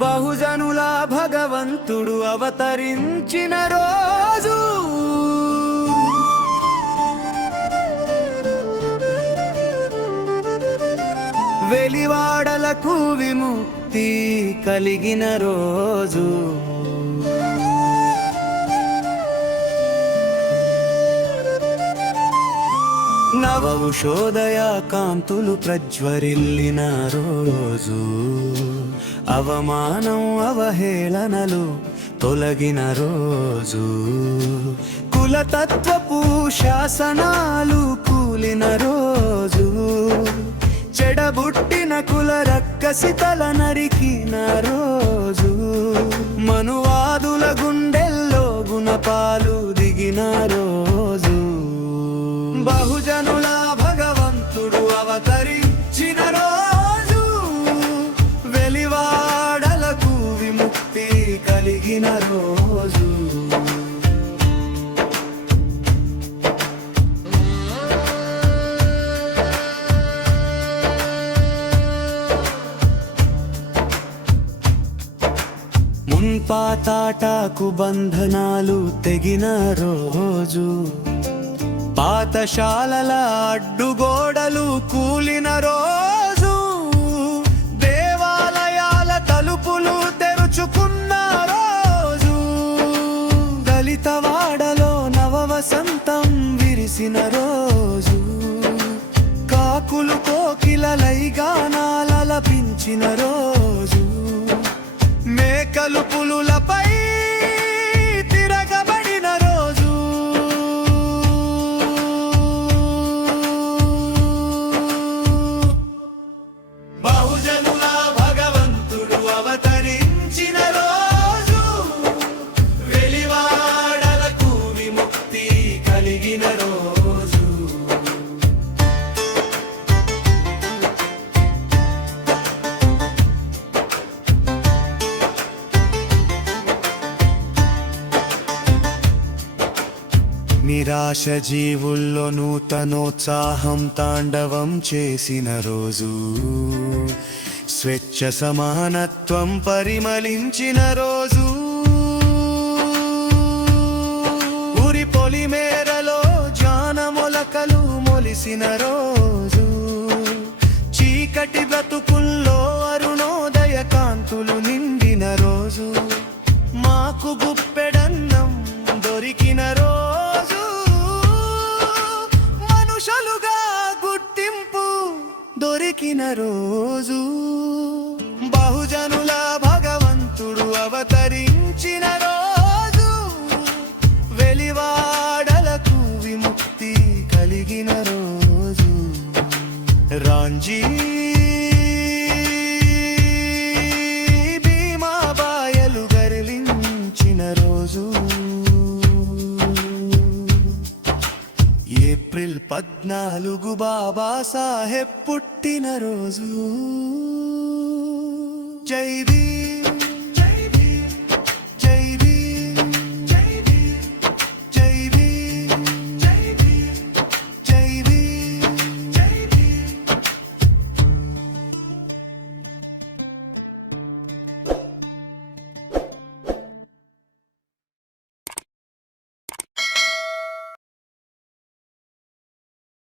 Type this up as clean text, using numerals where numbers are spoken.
బహుజనుల భగవంతుడు అవతరించిన రోజు, వెలివాడలకు విముక్తి కలిగిన రోజు, నవౌషోదయ కాంతులు ప్రజ్వరిల్లిన రోజు, అవమానం అవహేళనలు తొలగిన రోజు, కులతత్వపు శాసనాలు కూలిన రోజు, చెడబుట్టిన కుల రక్కసితల నరికిన రోజు, మనువాదుల గుండెల్లో గుణపాలు దిగిన రోజు, బహుజనుల భగవంతుడు అవతరించిన రోజు, వెలివాడలకు విముక్తి కలిగిన రోజు. మున్పాతాటకు బంధనాలు తెగిన రోజు, పాఠశాలల అడ్డుగోడలు కూలిన రోజు, దేవాలయాల తలుపులు తెరుచుకున్న రోజు, దళితవాడలో నవవసంతం విరిసిన రోజు, కాకులు కోకిలలై గానాలపించిన రోజు, మేకలు పులులపై తిరగబడిన రోజు, బహుజనుల భగవంతుడు అవతరించిన రోజు, వెలివాడలకు విముక్తి కలిగిన రోజు. నిరాశ జీవుల్లో నూతనోత్సాహం తాండవం చేసిన రోజు, స్వేచ్ఛ సమానత్వం పరిమళించిన రోజు, ఉరి పొలిమేరలో జానమొలకలు మొలిసిన రోజు, చీకటి బ్రతుకుల్లో అరుణోదయ కాంతులు నిండిన రోజు, మాకు గుప్పెడన్నం దొరికిన రోజు, మనుషులుగా గుర్తింపు దొరికిన రోజు, బహుజనుల భగవంతుడు అవతరించిన రోజు, వెలివాడలకు విముక్తి కలిగిన రోజు, రాంజీ భీమాబాయలు గర్లించిన రోజు, ఏప్రిల్ 14 బాబాసాహెబ్ పుట్టిన రోజు. జై భీమ్.